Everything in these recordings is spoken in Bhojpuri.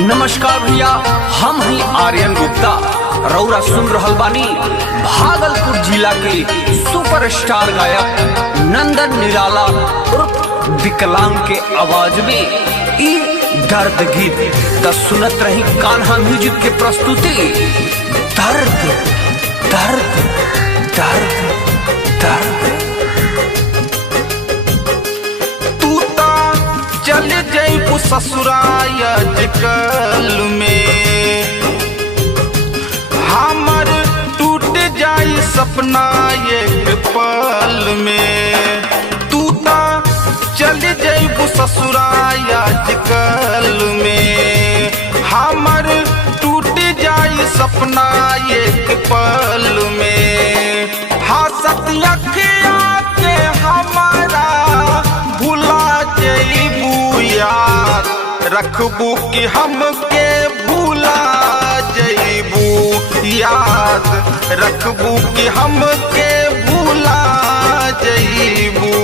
नमस्कार भैया, हम हैं आर्यन गुप्ता। रौरा सुन रहल बानी भागलपुर जिला के सुपरस्टार गायक नंदन निराला उर्फ विकलांग के आवाज में ई दर्द गीत त सुनत रही कान्हा म्यूजिक के प्रस्तुति। दर्द दर्द दर्द दर्द चल जइबू ससुराल आजकल में, हमर टूट जाई सपना एक पल में। तू ता चल जइबू ससुराल आजकल में, हमर टूट जाई सपना एक पल में। हंसत अखिया के हमारा भुला जइबू याद, रखबू कि हमके भूला जइबू याद, रखबू कि हमके भूला जइबू।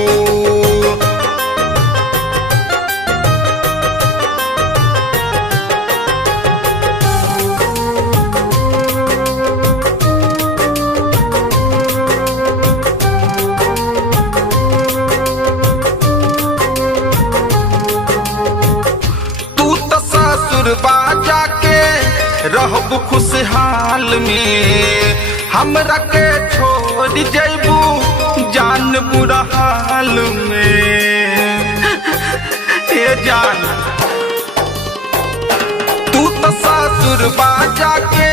बाजा के रहबू खुशहाल में, हमरा के छोड़ जइबू जान बुरा हाल में। ए जान तू तो ससुर बाजा के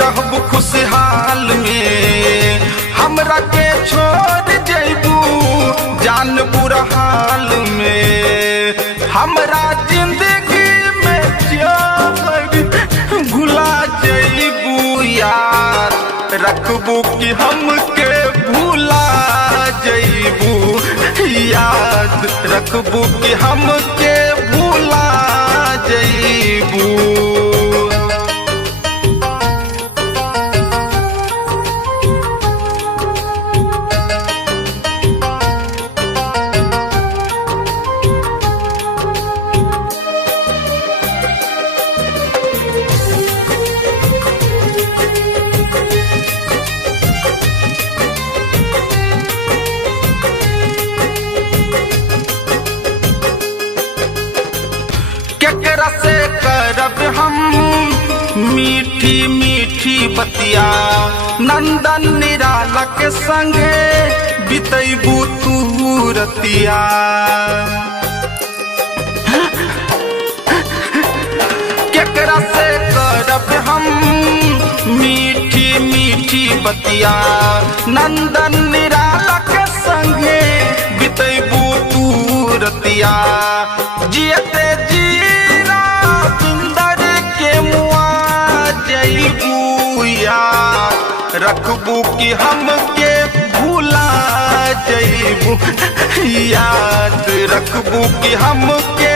रहबू खुशहाल में, हमरा के छोड़ जइबू जान बुरा हाल में। हमरा जिंदगी भुला जइबू यार, रखबू कि हमके भूला जइबू याद, रखबू कि हमके भूला जइबू। केकरा से करब हम मीठी मीठी बतिया, नंदन निराला के संगे बितैबू तू रतिया। केकरा से करब हम मीठी मीठी बतिया, नंदन निराला के संगे बितैबू तू रतिया। जियते जी रखबू कि हमके भूला जइबू याद, रखबू कि हमके